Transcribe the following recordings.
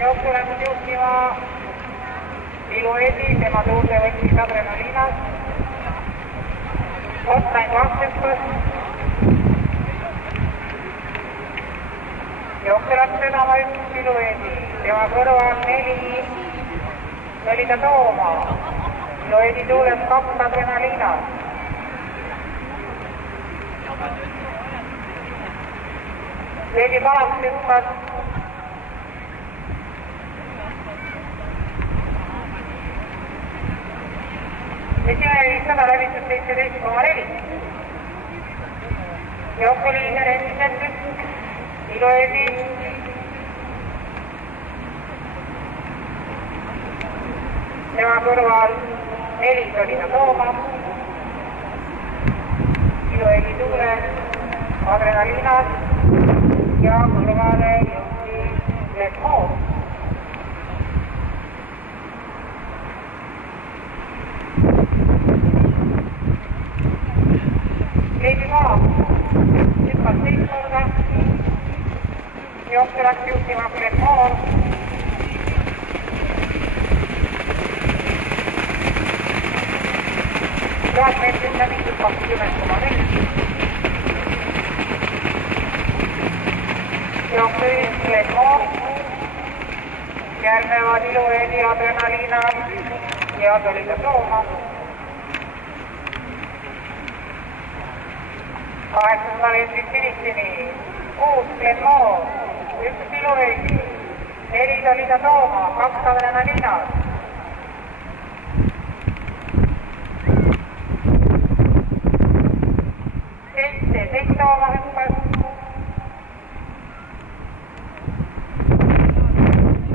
Jooksulatud juhtima Ilu Edi, tema tuulde võttis adrenaliinas. Otsain vahtestus. Jooksulatud sõnama 1 Ilu Edi, tema kõrval 4 oli ta Tooma. Ilu Edi tuules 2 adrenaliinas. Veidi palaks hüppas. Esimene 500 läbitud 17,4. Jooksuliiner endiselt 1. Ilu Edi. Tema kõrval 4 oli ta Tooma. Ilu Edi tuule adrenaliinas. Ja kõrvale jõudis Letmoo. Leidi maa, hüppas 7 korda. Jooksu läks juhtima Letmoo. Meetrit läbitud 20,4. Jooksulis Letmoo. Järgnevad Ilu Edi adrenaliina ja tulida Tooma. 800 meetrit finissini. 6 Letmoo, 1 Ilu Edi, 4 tulida Tooma, 2 adrenaliinad. 7 Tooma hüppas.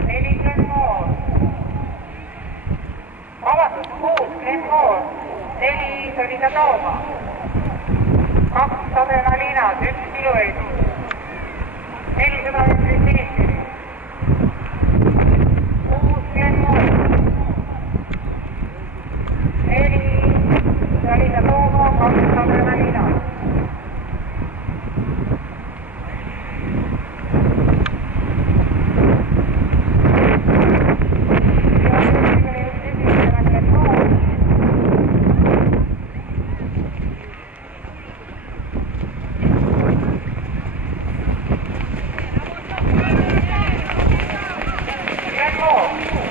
4 Letmoo. Vabandust, 6 Letmoo, 4 tulida Tooma. 2 adrenaliinad, 1 Ilu Edi. 400 meetrit finissini. 6 Letmoo. 4 tulida Tooma, 2 adrenaliinad. Letmoo.